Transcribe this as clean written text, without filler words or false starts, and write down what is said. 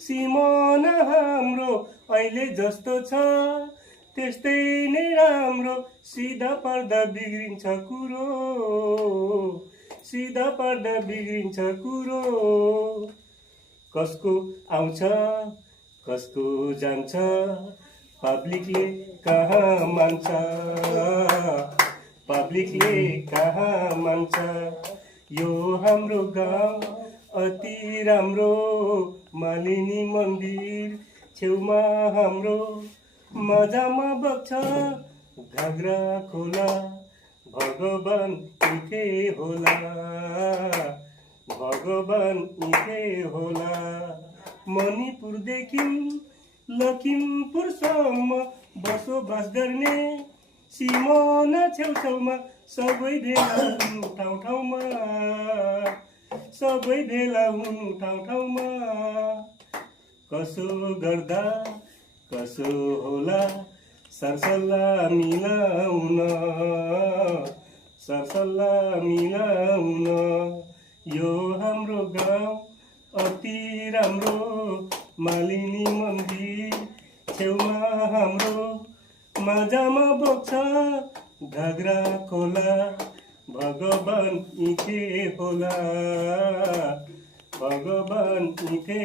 सिमाना हाम्रो अहिले जस्तो छ त्यस्तै नै राम्रो सिधा पर्दा बिग्रिन्छ कुरो सिधा पर्दा बिग्रिन्छ कुरो कसको आउँछ कसको जान्छ पब्लिकले कहाँ मान्छ पब्लिकले कहाँ मान्छ यो हाम्रो गाउँ अति राम्रो मालिनी मन्दिर छेउमा हाम्रो मजामा बग्छ घाग्रा खोला भगवान इथे होला भगवान इथे होला मणिपुरदेखि लखिमपुरसम्म बसोबास गर्ने सिमाना छेउछाउमा सबै भेला हुनु ठाउँ ठाउँमा सबै भेला हुनु ठाउँ ठाउँमा कसो गर्दा कसो होला सरसल्लाह मिलाउन सरसल्लाह मिलाउन यो हाम्रो गाउँ अति राम्रो मालिनी मन्दिर छेउमा हाम्रो मजामा बग्छ घाग्रा खोला भगवान इथे होला भगवान इथे